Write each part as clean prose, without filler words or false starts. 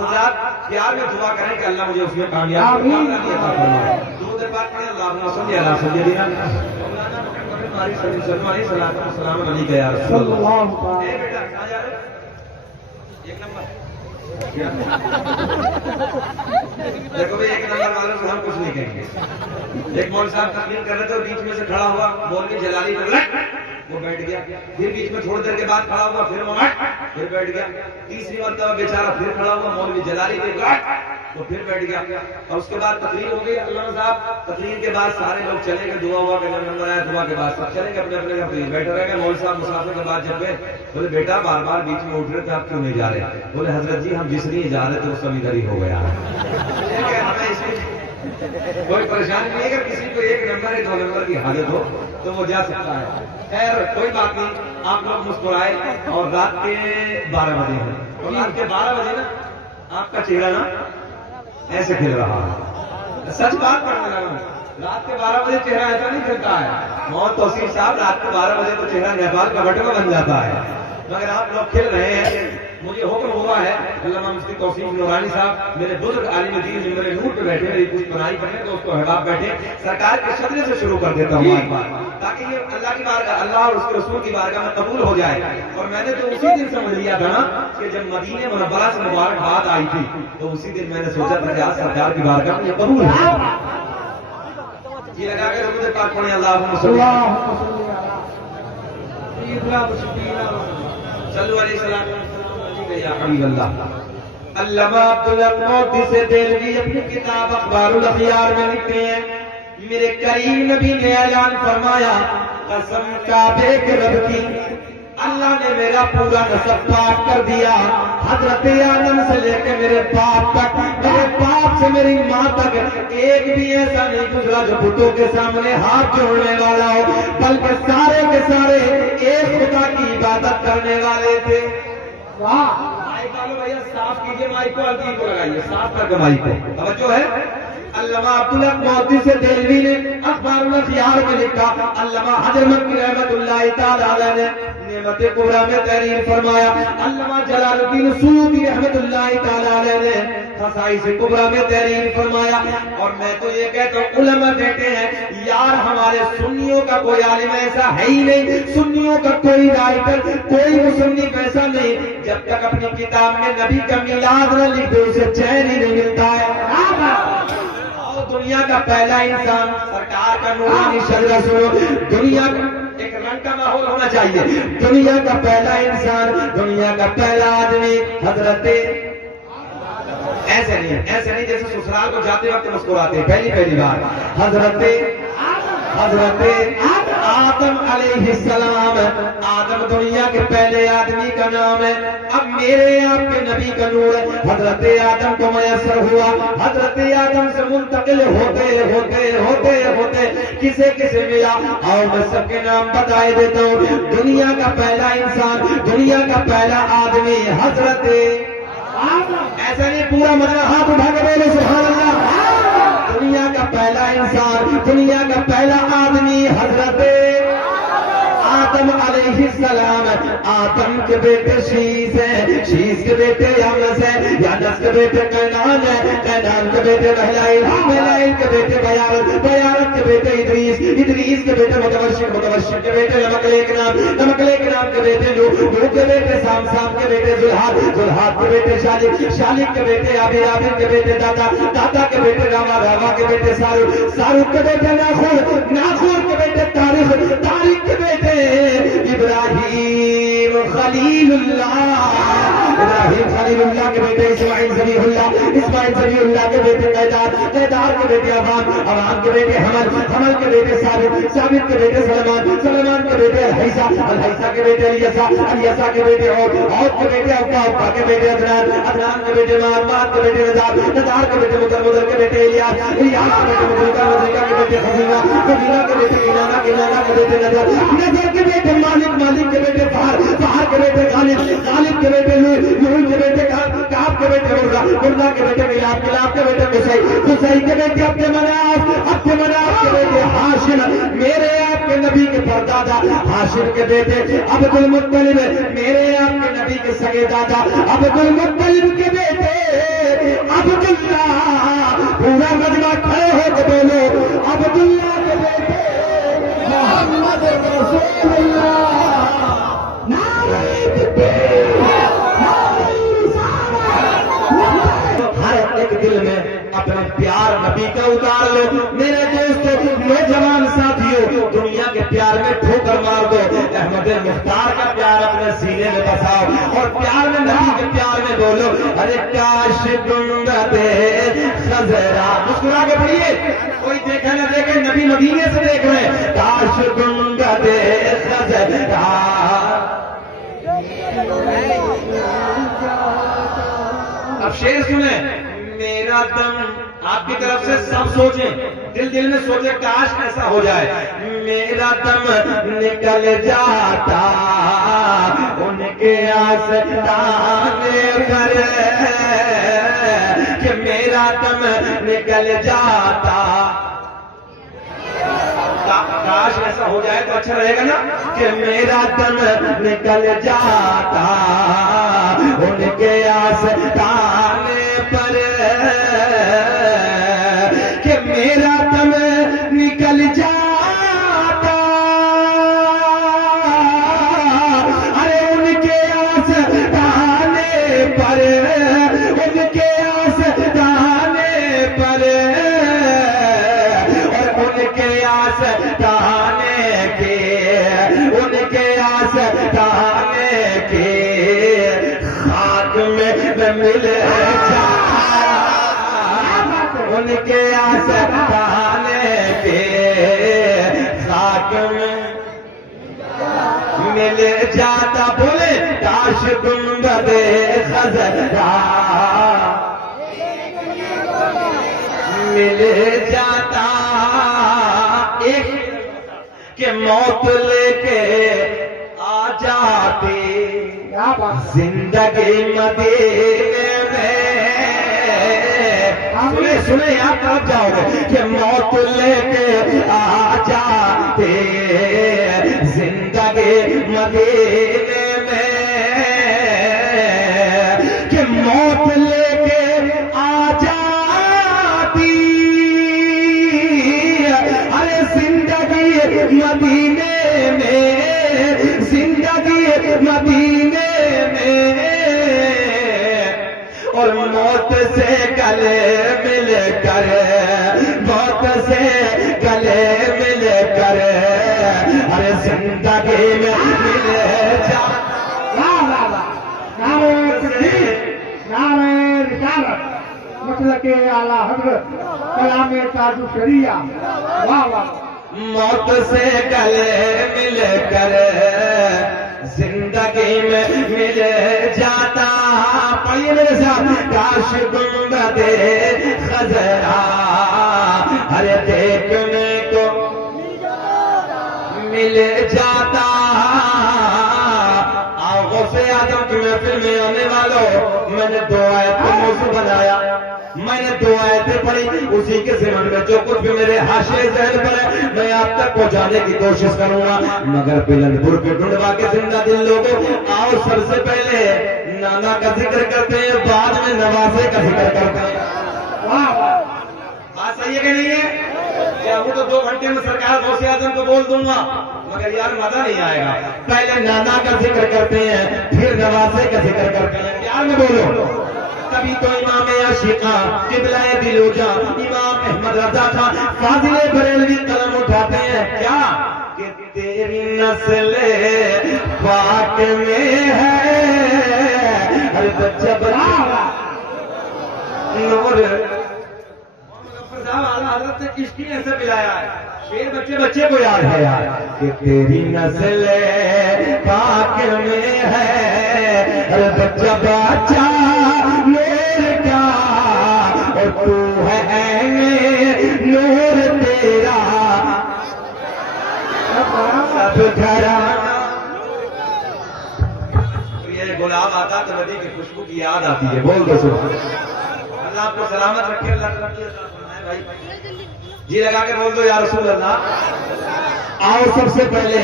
حضرات پیار میں دعا کریں کہ اللہ مجھے اس میں کامیاب فرمائے. درود پاک پڑھیں. اللہم صلی علی سیدنا مولانا محمد ہماری صلی اللہ علیہ وسلم علیہ یا رسول اللہ. اے بیٹا کہاں جا رہے ہو؟ ایک نمبر دیکھو بھئی ایک نمبر والوں سے ہم کچھ نہیں کہیں گے. ایک مول صاحب تقریر کر رہے تھے بیچ میں سے کھڑا ہوا بول کے جلالی کر وہ بیٹھ گیا. پھر بیچ میں تھوڑی دیر کے بعد کھڑا ہوا پھر بیٹھ گیا. تیسری مرتبہ بیچارہ پھر کھڑا ہوا مولوی جلالی کے وہ پھر بیٹھ گیا. اور اس کے بعد تقریر ہو گئی. اللہ صاحب تقریر کے بعد سارے لوگ چلے گئے. دعا ہوا کہ نمبر آیا. دعا کے بعد سب چلے گئے اپنے اپنے تقریر بیٹھے رہ گئے. مول صاحب مسافر کے بعد جب گئے بولے بیٹا بار بار بیچ میں اٹھ رہے تھے آپ کیوں نہیں جا رہے؟ بولے حضرت جی ہم جس لیے جا رہے تھے وہ سب ادھر ہی ہو گیا. کوئی پریشانی نہیں. اگر کسی کو ایک نمبر ہے 2 نمبر کی حالت ہو تو وہ جا سکتا ہے. خیر کوئی بات نہیں. آپ لوگ مسکرائے اور رات کے 12 بجے ہیں اور رات کے 12 بجے نا آپ کا چہرہ نا ایسے کھل رہا ہے. سچ بات کرنے لگا. رات کے 12 بجے چہرہ ایسا نہیں کھلتا ہے. محمد توصیف صاحب رات کے 12 بجے تو چہرہ نیپال کا بٹوا بن جاتا ہے. مگر آپ لوگ کھل رہے ہیں. مجھے حکم ہوا ہے علامہ مفتی توصیف نورانی صاحب میرے بزرگ عالم دین ممبر نور پہ بیٹھے میری کچھ بنائی کرنے دوستو احباب بیٹھے. سرکار کے صدرے سے شروع کر دیتا ہوں ایک بار تاکہ یہ اللہ کی بارگاہ اللہ اور اس کے رسول کی بارگاہ میں قبول ہو جائے. اور میں نے تو اسی دن سمجھ لیا تھا نا کہ جب مدینہ منورہ سے مبارک بات آئی تھی تو اسی دن میں نے سوچا تھا کہ آج سرکار کی بارگاہ میں یہ قبول ہے. یہ لگا کے درود پاک پڑھیں. اللہم صلی صلو علیہ السلام یا حبیب اللہ. علامہ عبدالحق موتی سے دہلوی اپنی کتاب اخبار الاخیار میں لکھتے ہیں میرے کریم نبی نے اعلان فرمایا قسم کعبے کے رب کی اللہ نے میرا پورا نسب پاک کر دیا. حضرت آدم سے لے کے میرے باپ تک میرے باپ سے میری ماں تک ایک بھی ایسا نہیں گزرا جو بتوں کے سامنے ہاتھ جوڑنے والا ہو بلکہ سارے کے سارے ایک خدا کی عبادت کرنے والے تھے. واہ مائک والو بھیا صاف کیجئے مائک کو الدین کو لگائیے صاف کر کے مائک کو. توجہ ہے. علامہ عبدالحق موتی سے دہلوی نے اخبار الاخیار میں لکھا. علامہ حجر مکی رحمت اللہ تعالی علیہ نے نعمت کبریٰ میں تحریر فرمایا. علامہ جلال الدین سیوطی رحمت اللہ تعالی علیہ نے خصائص کبریٰ میں تحریر فرمایا. اور میں تو یہ کہتا ہوں علماء کہتے ہیں یار ہمارے سنیوں کا کوئی عالم ایسا ہے ہی نہیں. سنیوں کا کوئی رائٹر کوئی مصنف ایسا نہیں جب تک اپنی کتاب میں نبی کا میلاد نہ لکھ دے اسے چین ہی نہیں ملتا ہے. دنیا کا پہلا انسان سرکار کا نورانی شجرہ سنو. دنیا کا ایک رنگ کا ماحول ہونا چاہیے. دنیا کا پہلا انسان دنیا کا پہلا آدمی حضرت ایسے نہیں جیسے سسرال کو جاتے وقت مسکراتے پہلی بار حضرت آدم علیہ السلام. آدم دنیا کے پہلے آدمی کا نام ہے. اب میرے آپ کے نبی کا نور حضرت آدم کو میسر ہوا. حضرت آدم سے منتقل ہوتے کسے ملا اور میں سب کے نام بتائے دیتا ہوں. دنیا کا پہلا انسان دنیا کا پہلا آدمی حضرت ایسا نہیں پورا مطلب ہاتھ اٹھا کے بولے سبحان اللہ. دنیا کا پہلا انسان دنیا کا پہلا آدمی حضرت آدم علیہ السلام. آدم کے بیٹے شیس ہیں. شیس کے بیٹے یانس ہیں. یانس کے بیٹے کینان ہیں. کینان کے بیٹے مہلائل. مہلائل کے بیٹے بیارت. بیارت کے بیٹے ادریس. ادریس کے بیٹے متورشق. متورشق کے بیٹے نمکلیک نام. نمکلیک نام کے بیٹے نوح. نوح کے بیٹے سام. سام کے بیٹے زلحاد. زلحاد کے بیٹے شالک. شالک کے بیٹے عابر. عابر کے بیٹے دادا. دادا کے بیٹے راما. راما کے بیٹے ساروق. ساروق کے بیٹے ناخور. ناخور کے بیٹے تاریخ. تاریخ کے بیٹے ابراہیم خلیل اللہ. ابراہیم خلیل اللہ کے بیٹے اسماعیل ذبیح اللہ. اسماعیل ذبیح اللہ کے بیٹے قیدار. قیدار کے بیٹے ابان. ابان کے بیٹے حمل. حمل کے بیٹے ثابت. ثابت کے بیٹے سلمان. سلمان کے بیٹے الحیسہ. الحیسہ کے بیٹے الیسا. الیسا کے بیٹے عود. عود کے بیٹے عقبہ. عقبہ کے بیٹے عدنان. عدنان کے بیٹے مار. مار کے بیٹے نزار. نزار کے بیٹے مدر. مدر کے بیٹے الیاس. الیاس کے بیٹے مدرکہ. مدرکہ کے بیٹے خزینہ. خزینہ کے بیٹے کنانہ. کنانہ کے بیٹے نظر. نظر کے بیٹے مالک. مالک کے بیٹے فہر. فہر کے بیٹے غالب. غالب کے بیٹے نور. نور کے بیٹے کعب کے بیٹے مرزا. مرزا کے بیٹے کلاب. کلاب کے بیٹے قصی. قصی کے بیٹے عبد مناف. عبد مناف کے بیٹے ہاشم. میرے آپ کے نبی کے پردادا ہاشم کے بیٹے عبد المطلب. میرے آپ کے نبی کے سگے دادا عبد المطلب کے بیٹے پیار نبی کا اتار لو میرے دوستو نوجوان ساتھیوں دنیا کے پیار میں ٹھوکر مار دو احمد مختار کا پیار اپنے سینے میں بساؤ اور پیار میں نبی کے پیار میں بولو ارے کاش گنبد خضرا مسکرا کے پڑھیے کوئی دیکھے نہ دیکھے نبی مدینے سے دیکھ رہے ہیں کاش گنبد خضرا اب شعر سنیں میرا دم آپ کی طرف سے سب سوچیں دل میں سوچیں کاش ایسا ہو جائے میرا دم نکل جاتا ان کے آستانے پر کہ میرا دم نکل جاتا کاش ایسا ہو جائے تو اچھا رہے گا نا کہ میرا دم نکل جاتا ان کے آستانے پر کہ میرا دم نکل جاتا ارے ان کے آستانے پر ان کے آستانے پر اور ان کے آستانے کے ان کے آستانے کے خاک میں مل جا ان کے آستانے کے خاک میں مل جاتا بولے کاش گنبد خضرا مل جاتا ایک کہ موت لے کے آ جاتی زندگی مدینے میں سنے آپ کب جاؤ گے کہ موت لے کے آ جاتے زندگی مدینے میں کہ موت لے کے آ جاتی ارے زندگی مدینے میں زندگی مدینے میں اور موت سے گلے مل کر موت سے گلے مل کر ارے زندگی میں مل جا مطلب کہ اعلیٰ حضرت کلام تاج الشریعہ واہ واہ موت سے گلے مل کر زندگی میں مل جاتا پڑھیے میرے ساتھ کاش گنبد خضرا ارے دیکھنے کو مل جاتا غوث اعظم کی محفل میں آنے والوں میں نے دو آیت کو موضوع بنایا میں نے دو آیتیں پڑھی اسی کے ضمن میں جو کچھ بھی میرے حاشیے ذہن پر ہے میں آپ تک پہنچانے کی کوشش کروں گا مگر پلن پور کے ڈھونڈوا کے زندہ دل لوگوں آؤ سب سے پہلے نانا کا ذکر کرتے ہیں بعد میں نوازے کا ذکر کرتے ہیں بات صحیح ہے کہ نہیں ہے وہ تو 2 گھنٹے میں سرکار غوث اعظم کو بول دوں گا مگر یار مزہ نہیں آئے گا پہلے نانا کا ذکر کرتے ہیں پھر نوازے کا ذکر کرتے ہیں پیار میں بولو کبھی تو امام عاشقاں قبلہ دلوجا امام احمد رضا خان فاضل بریلوی قلم اٹھاتے ہیں کیا کہ تیری نسل پاک میں ہے ہر بچہ بچہ نور حضرت سے کشتی ایسے ملایا ہے شیر بچے بچے کو یاد ہے یار کہ تیری نسل پاک میں ہے ہر بچہ بچہ نور کا اور تو ہے نور تیرا سب گھرانا یہ گلاب آتا تو ندی کی خوشبو کی یاد آتی ہے بول دو سب اللہ آپ کو سلامت رکھے اللہ رکھے جی لگا کے بول دو یا رسول اللہ آؤ سب سے پہلے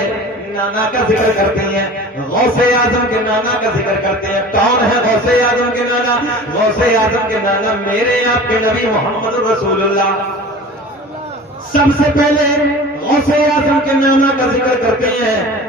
نانا کا ذکر کرتے ہیں غوث اعظم کے نانا کا ذکر کرتے ہیں کون ہے غوث اعظم کے نانا غوث اعظم کے نانا میرے آپ کے نبی محمد رسول اللہ سب سے پہلے غوث اعظم کے نانا کا ذکر کرتے ہیں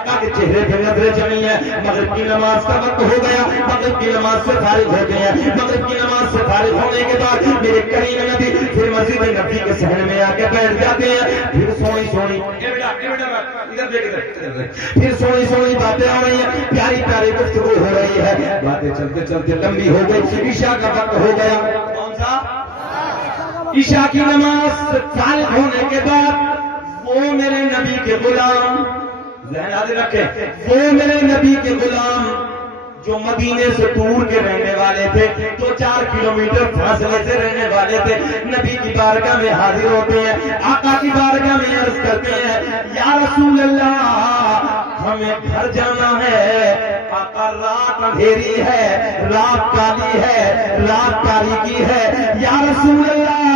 آقا کے چہرے پہ نظریں جمی ہیں. مغرب کی نماز کا وقت ہو گیا, مغرب کی نماز سے فارغ ہو گئے ہیں. مغرب کی نماز سے فارغ ہونے کے بعد میرے کریم نبی پھر مسجد نبی کے صحن میں آ کے بیٹھ جاتے ہیں. پھر سونی سونی پھر سونی سونی باتیں ہو رہی ہیں, پیاری پیاری گفتگو ہو رہی ہے. باتیں چلتے چلتے لمبی ہو گئی. عشاء کا وقت ہو گیا. کون سا؟ عشاء کی نماز فارغ ہونے کے بعد وہ میرے نبی کے غلام, ذہن حاضر رکھے, وہ میرے نبی کے غلام جو مدینے سے دور کے رہنے والے تھے, 2-4 کلومیٹر فاصلے سے رہنے والے تھے, نبی کی بارگاہ میں حاضر ہوتے ہیں. آقا کی بارگاہ میں عرض کرتے ہیں یا رسول اللہ ہمیں گھر جانا ہے. آقا رات اندھیری ہے, رات کالی ہے, رات تاریکی ہے. یا رسول اللہ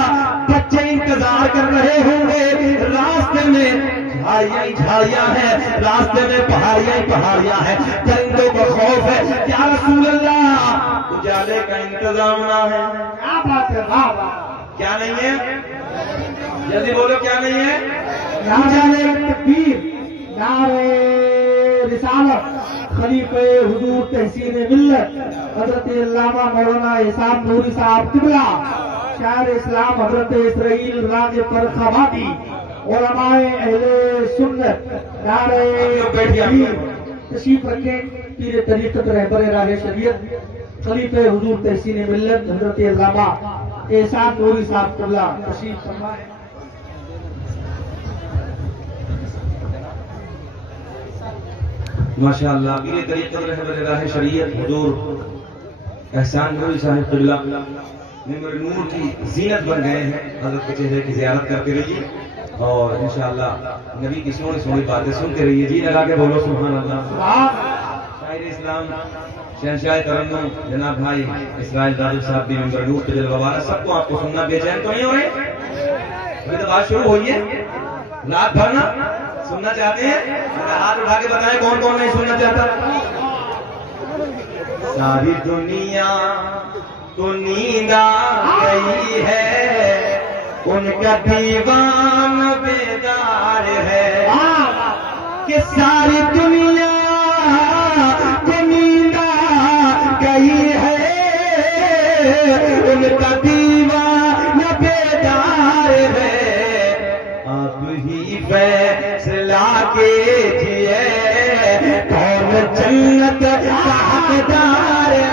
بچے انتظار کر رہے ہوں گے, راستے میں جھاڑیاں جھاڑیاں ہیں, راستے میں پہاڑیاں پہاڑیاں ہیں, پرندوں کا خوف ہے. یا رسول اللہ اجالے کا انتظام نہ ہے. کیا بات ہے, واہ واہ. کیا نہیں ہے؟ جلدی بولو, کیا نہیں ہے؟ نعرہ تکبیر, نعرہ رسالت, خلیفہ حضور تحسین ملت حضرت علامہ مولانا احسان نوری صاحب قبلہ, شاعر اسلام حضرت اسرائیل راج فرخ آبادی, علماء اہل سنت, نعرہ تکبیر. تشریف رکھیں پیر طریقت رہبر راہ شریعت خلیفہ حضور تحسین ملت حضرت علامہ احسان نوری صاحب قبلہ تشریف فرمائیں. ماشاءاللہ پیر طریقت رہبر راہ شریعت حضور احسان نوری صاحب قبلہ ممبر نور کی زینت بن گئے ہیں. حضرت کے چہرے کی زیارت کرتے رہیے اور انشاءاللہ نبی کی سونی سونی باتیں سنتے رہیے. جی لگا کے بولو سبحان اللہ. شاعر اسلام شہنشاہ ترنم جناب بھائی اسرائیل دادو صاحب بھی ممبر نور تجل وبارہ, سب کو آپ کو سننا بے چین تو نہیں ہو رہے؟ ابھی تو بات شروع ہوئی ہے, رات بھر نا سننا چاہتے ہیں؟ ہاتھ اٹھا کے بتائیں کون کون نہیں سننا چاہتا. ساری دنیا تو نیند آ گئی ہے, ان کا دیوان بیدار ہے. کہ ساری دنیا کو نیند آ گئی ہے, ان کا دیوان بیدار ہے. آپ ہی فیصلہ کیجئے کون جنت کا حقدار ہے.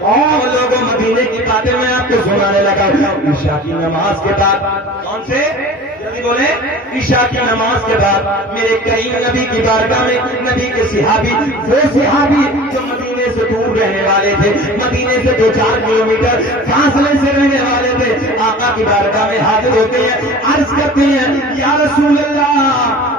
اور لوگوں مدینے کی باتیں میں آپ کو سنانے لگا. عشاء کی نماز کے بعد, کون سے جلدی بولے, عشاء کی نماز کے بعد میرے کریم نبی کی بارگاہ میں نبی کے صحابی, وہ صحابی جو مدینے سے دور رہنے والے تھے, مدینے سے 2-4 کلومیٹر فاصلے سے رہنے والے تھے, آقا کی بارگاہ میں حاضر ہوتے ہیں, عرض کرتے ہیں یا رسول اللہ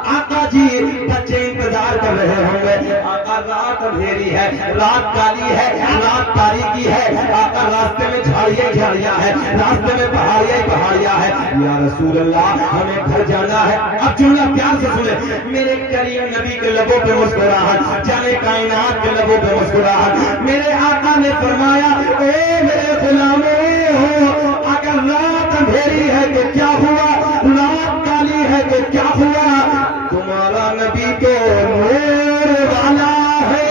آقا جی بچے انتظار کر رہے ہوں گے. آقا رات اندھیری ہے, رات کالی ہے, رات تاریکی ہے. آقا راستے میں جھاڑیاں جھاڑیاں ہیں, راستے میں پہاڑیاں پہاڑیاں ہیں. یا رسول اللہ ہمیں گھر جانا ہے. اب جملہ پیار سے سنیں, میرے کریم نبی کے لبوں پہ مسکراہٹ, جانے کائنات کے لبوں پہ مسکراہٹ. میرے آقا نے فرمایا اے میرے غلاموں, اگر رات اندھیری ہے تو کیا ہوا, رات کالی ہے تو کیا ہوا, تمہارا نبی تو نور والا ہے.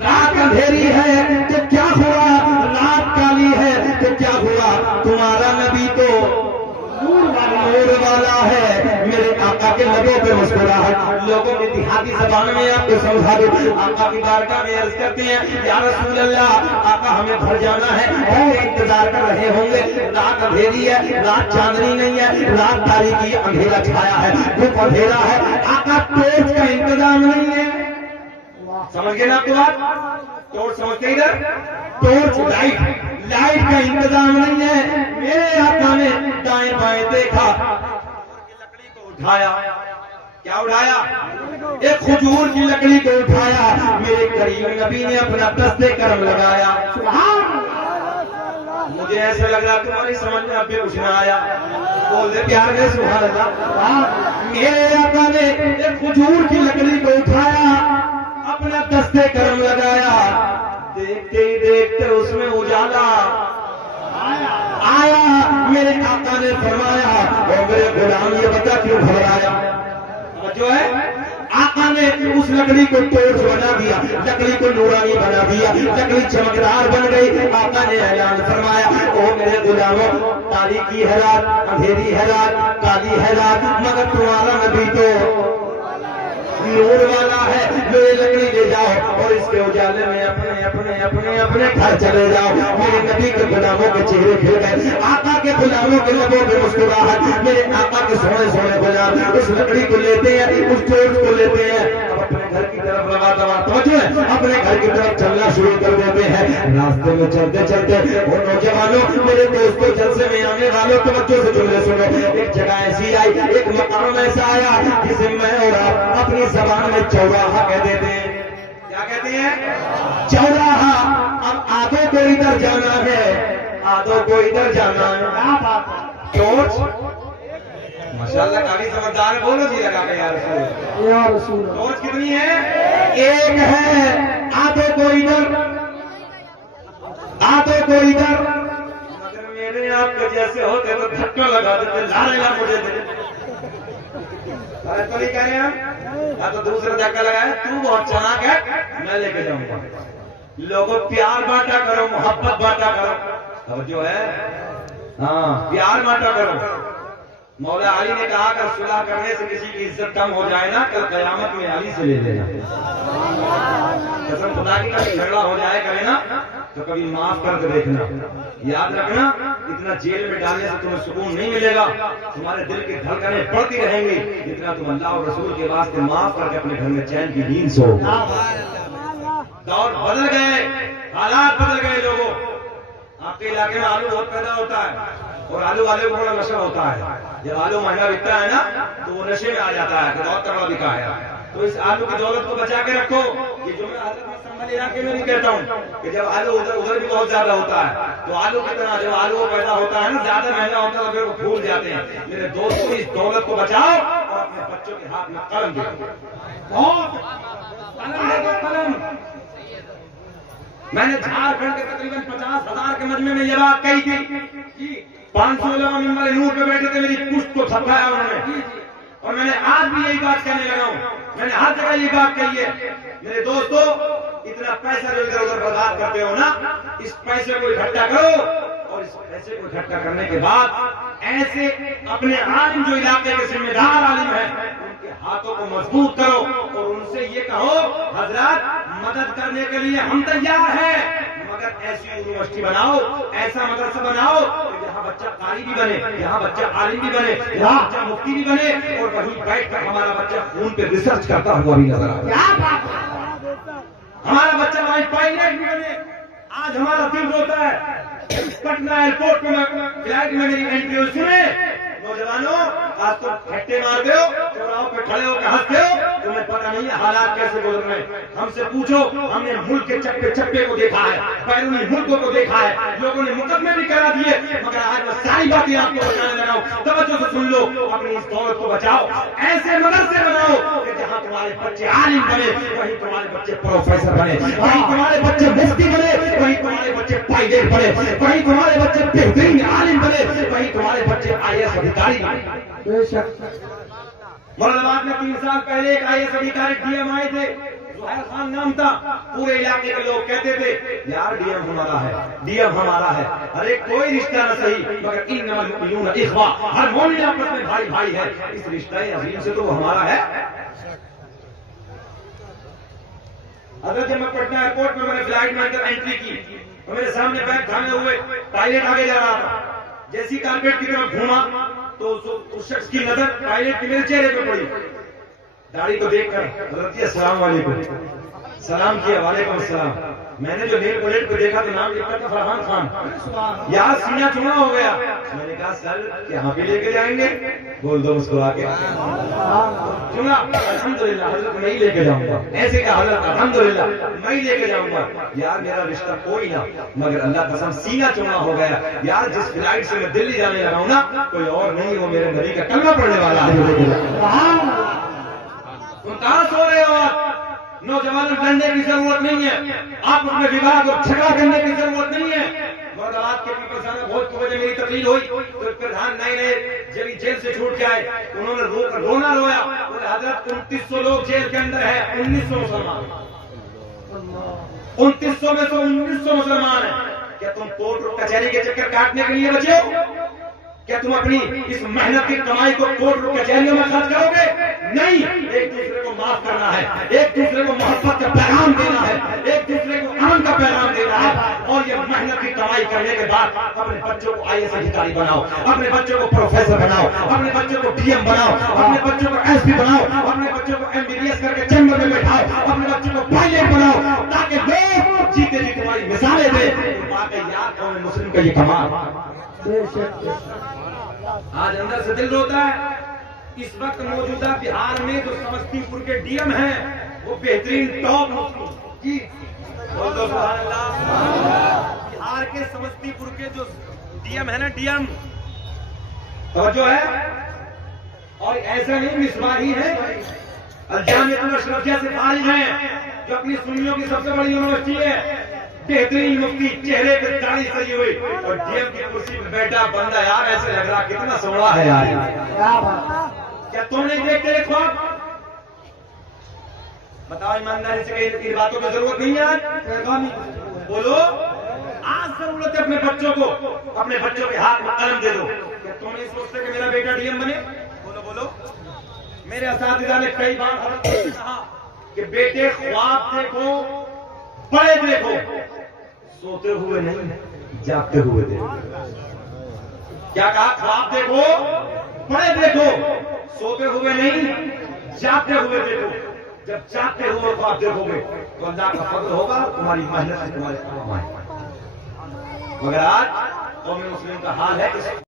رات اندھیری ہے تو کیا ہوا, رات کالی ہے تو کیا ہوا, تمہارا نبی تو نور والا ہے. میرے آقا کے لبوں پہ مسکراہٹ. لوگوں کی دیہاتی زبان میں آپ کو سمجھا دوں, آقا کی بارگاہ میں عرض کرتے ہیں یا رسول اللہ آقا ہمیں گھر جانا ہے, اور انتظار کر رہے ہوں گے. رات اندھیری ہے, رات چاندنی نہیں ہے, رات تاریکی, اندھیرا چھایا ہے, دھوپ اندھیرا ہے. آقا ٹورچ کا انتظام نہیں ہے. سمجھ گئے نا آپ کی بات؟ ٹورچ سمجھتے ادھر, ٹورچ لائٹ, لائٹ کا انتظام نہیں ہے. میرے آقا نے دائیں بائیں دیکھا, لکڑی کو اٹھایا. کیا اٹھایا؟ ایک کھجور کی لکڑی کو اٹھایا. میرے کریم نبی نے اپنا دستے کرم لگایا. مجھے ایسا لگ رہا تمہاری سمجھ میں اب بھی کچھ نہ آیا. بول دے پیار میں سبحان اللہ. میرے آقا نے ایک کھجور کی لکڑی کو اٹھایا, اپنا دستے کرم لگایا. دیکھتے ہی دیکھتے اس میں اجالا آیا. میرے آقا نے فرمایا او میرے غلام یہ بتا کیوں گھبرایا, توجہ ہے؟ آقا نے اس لکڑی کو ٹورچ بنا دیا، لکڑی کو نورانی بنا دیا، لکڑی چمکدار بن گئی۔ آقا نے اعلان فرمایا او میرے غلاموں، تاریکی ہے رات، اندھیری ہے رات، کالی ہے رات، مگر تمہارا نبی تو نور والا ہے، میرے لکڑی لے جاؤ اور اس کے اجالے میں اپنے اپنے اپنے اپنے گھر چلے جاؤ۔ میرے نبی کے غلاموں کے چہرے کھل گئے، آقا کے غلاموں کے لبوں پہ مسکراہٹ۔ میرے آقا کے سونے سونے غلام اس لکڑی کو لیتے ہیں، اس ٹورچ کو لیتے ہیں، اب اپنے گھر کی طرف رواں توجہ ہے، اپنے گھر کی طرف چلنا شروع کر دیتے ہیں۔ راستے میں چلتے چلتے وہ نوجوانوں، میرے دوستوں، جلسے میں آنے والوں، توجہ سے جملے سنو۔ ایک جگہ ایسی آئی، ایک مقام ایسا آیا جسے میں اور آپ اپنی زبان میں چوراہا کہتے تھے۔ کیا کہتے ہیں؟ چوراہا۔ اب آدھوں کو ادھر جانا ہے، آدھوں کو ادھر جانا ہے۔ کیا بات ہے؟ ٹورچ ماشاءاللہ کافی سمجھدار ہے، بولو جی لگا کے یا رسول اللہ۔ یا رسول اللہ، ٹورچ کتنی ہے؟ ایک ہے، آدھوں کو ادھر، آدھوں کو ادھر۔ مگر میرے آپ کے جیسے ہوتے تو دھکا لگا دیتے، لارے لا مجھے دے۔ تو نہیں کہہ رہے ہیں یا تو دوسرا دھکا لگایا، تو بہت چلاک ہے، میں لے کے جاؤں گا۔ لوگوں پیار بانٹا کرو، محبت بانٹا کرو، توجہ ہے؟ ہاں پیار بانٹا کرو۔ مولا علی نے کہا اگر صلح کرنے سے کسی کی عزت کم ہو جائے نا، کل قیامت میں علی سے لے لینا۔ قسم خدا کی کبھی جھگڑا ہو جائے کرے نا تو کبھی معاف کر کے دیکھنا۔ یاد رکھنا اتنا جیل میں ڈالنے سے تمہیں سکون نہیں ملے گا، تمہارے دل کی دھڑکنیں بڑھتی رہیں گی جتنا تم اللہ اور رسول کے واسطے معاف کر کے اپنے گھر میں چین کی نیند سو۔ دور بدل گئے، حالات بدل گئے لوگوں۔ آپ کے علاقے میں آلو بہت پیدا ہوتا ہے اور آلو والے کو بڑا نشہ ہوتا ہے۔ جب آلو مہنگا بکتا ہے نا تو وہ نشے میں آ جاتا ہے کہ بہت تگڑا بکا ہے۔ تو اس آلو کی دولت کو بچا کے رکھو۔ یہ جملہ حضرت میں سنبھل علاقے میں نہیں کہتا ہوں کہ جب آلو ادھر بھی بہت زیادہ ہوتا ہے تو آلو کی طرح جب آلو پیدا ہوتا ہے نا زیادہ مہنگا ہوتا ہے تو پھر وہ پھول جاتے ہیں۔ میرے دوستوں اس دولت کو بچاؤ اور اپنے بچوں کے ہاتھ میں قلم دو۔ قلم دے دو، قلم۔ میں نے جھارکھنڈ کے تقریباً 50,000 کے مجمع میں یہ بات کہی تھی، 500 لوگ ممبر نور پہ بیٹھے تھے، میری پشت کو تھپایا انہوں نے، اور میں نے آج بھی یہی بات کہنے لگا ہوں، میں نے ہر جگہ یہ بات کہی ہے۔ میرے دوستو اتنا پیسہ جو ادھر ادھر برباد کرتے ہو نا، اس پیسے کو اکٹھا کرو اور اس پیسے کو اکٹھا کرنے کے بعد ایسے اپنے عالم جو علاقے کے ذمہ دار عالم ہیں ان کے ہاتھوں کو مضبوط کرو اور ان سے یہ کہو حضرات مدد کرنے کے لیے ہم تیار ہیں، مگر ایسی یونیورسٹی بناؤ، ایسا مدرسہ بناؤ کہ جہاں بچہ قاری بھی بنے، یہاں بچہ عالم بھی بنے، یہاں بچہ مفتی بھی بنے اور وہیں بیٹھ کر ہمارا بچہ خون پہ ریسرچ کرتا ہوا بھی نظر آئے۔ کیا بات ہے؟ ہمارا بچہ وہیں پائلٹ بھی بنے۔ آج ہمارا دل روتا ہے پٹنہ ایئرپورٹ میں فلائٹ میں میری انٹری ہوئی، سنے نوجوانوں آج تم پھٹے مارتے ہو، چوراہوں پہ کھڑے ہو کے ہنستے ہو، تمہیں پتہ نہیں ہے حالات کیسے گزر رہے ہیں۔ ہم سے پوچھو، ہم نے ملک کے چپے چپے کو دیکھا ہے، بیرونی ملکوں کو دیکھا ہے، لوگوں نے مقدمے بھی کرا دیے، مگر آج میں ساری باتیں آپ کو بتانے لگا ہوں، توجہ سے سن لو، اپنی اس دولت کو بچاؤ، ایسے مدرسے بناؤ کہ جہاں تمہارے بچے عالم بنے، وہیں تمہارے بچے پروفیسر بنے، وہیں تمہارے بچے مفتی بنے، وہیں تمہارے بچے پائلٹ بنے، وہیں تمہارے بچے بہترین عالم بنے، وہیں تمہارے بچے IAS ادھیکاری بنے۔ بے شک مراد آباد میں 3 سال پہلے ایک IAS ادھیکاری DM آئے تھے، زہیر خان نام تھا، پورے علاقے کے لوگ کہتے تھے یار DM ہمارا ہے، DM ہمارا ہے، ارے کوئی رشتہ نہ صحیح مگر انما المؤمنون اخوہ، ہر مومن آپس میں بھائی بھائی ہے، اس رشتہ عظیم سے تو وہ ہمارا ہے۔ حضرت جب میں پٹنہ ایئرپورٹ میں نے فلائٹ میں اندر انٹری کی تو میرے سامنے بیگ تھامے ہوئے پائلٹ آگے جا رہا تھا، جیسی کارپیٹ کی طرف گھوما تو اس شخص کی نظر پائلٹ کے میرے چہرے پہ پڑی، داڑھی کو دیکھ کر حضرت جی السلام علیکم، سلام کیا، وعلیکم السلام۔ میں نے جو نیل پلیٹ کو دیکھا تو نام لکھا تھا فرحان خان، یار سینہ چنا ہو گیا۔ میں نے کہا سر یہاں پہ لے کے جائیں گے؟ بول دو مسکرا کے، چنا الحمدللہ حضرت میں ہی لے کے جاؤں گا، ایسے کہا حضرت الحمدللہ میں ہی لے کے جاؤں گا۔ یار میرا رشتہ کوئی نہ مگر اللہ قسم سینہ چنا ہو گیا، یار جس فلائٹ سے میں دلی جانے لگا ہوں نا کوئی اور نہیں، وہ میرے نبی کا کلمہ پڑھنے والا ہے۔ تم کہاں سو رہے ہو؟ آپ نوجوانوں لڑنے کی ضرورت نہیں ہے، آپ اپنے وواد اور جھگڑا کرنے کی ضرورت نہیں ہے۔ مراد کے پیپل صاحب بہت وجہ میری تقریر ہوئی تو پردھان نئے نئے جب جیل سے چھوٹ کے آئے انہوں نے رونا رویا، حضرت 2900 لوگ جیل کے اندر ہیں، 1900 مسلمان، 2900 میں سے 1900 مسلمان ہیں. کیا تم کورٹ اور کچہری کے چکر کاٹنے کے لیے بچے ہو؟ کیا تم اپنی اس محنت کی کمائی کو کورٹ اور کچہریوں میں خرچ کرو گے؟ نہیں. ایک دوسرے کو معاف کرنا ہے، ایک دوسرے کو محبت کا پیغام دینا ہے، ایک دوسرے کو امن کا پیغام دینا ہے. اور یہ محنت کی کمائی کرنے کے بعد اپنے بچوں کو IAS ادھیکاری بناؤ، اپنے بچوں کو پروفیسر بناؤ، اپنے بچوں کو DM بناؤ، اپنے بچوں کو SP بناؤ، اپنے بچوں کو MBBS کر کے چیمبر میں بیٹھاؤ، اپنے بچوں کو پائلٹ بناؤ، تاکہ لوگ جیتے جی تمہاری مثالیں دیں. یار قوم مسلم کا یہ کمال. آج اندر سے دل روتا ہے. اس وقت موجودہ بہار میں جو سمستی پور کے DM ہیں وہ بہترین ٹاپ جی بول دو سبحان اللہ. بہار کے سمستی پور کے جو DM ہے نا، DM توجہ ہے. اور ایسا نہیں مصباحی ہے، الجامعۃ الاشرفیہ سے فارغ ہیں جو اپنی سنیوں کی سب سے بڑی یونیورسٹی ہے. بہترین مفتی، چہرے پہ داڑھی سجی ہوئی اور DM کی کرسی پہ بیٹھا بندہ. یار ایسے لگ رہا کتنا سوڑا ہے یار. کیا تم نہیں دیکھتے یہ خواب؟ بتاؤ ایمانداری سے کہ ان باتوں کی ضرورت نہیں ہے. بولو آج ضرورت ہے اپنے بچوں کو، اپنے بچوں کے ہاتھ میں قلم دے دو. کیا تم نہیں سوچتے کہ میرا بیٹا DM بنے؟ بولو بولو. میرے اساتذہ نے کئی بار حضرت سے کہا کہ بیٹے خواب دیکھو، بڑے دیکھو، سوتے ہوئے نہیں جاگتے ہوئے دیکھو. کیا کہا؟ خواب دیکھو، بڑے دیکھو، سوتے ہوئے نہیں جاگتے ہوئے دیکھو. جب جاگتے ہوئے خواب دیکھو گے تو اللہ کا فضل ہوگا، تمہاری محنت سے تمہارے کام آئے. مگر آج قوم مسلم کا حال ہے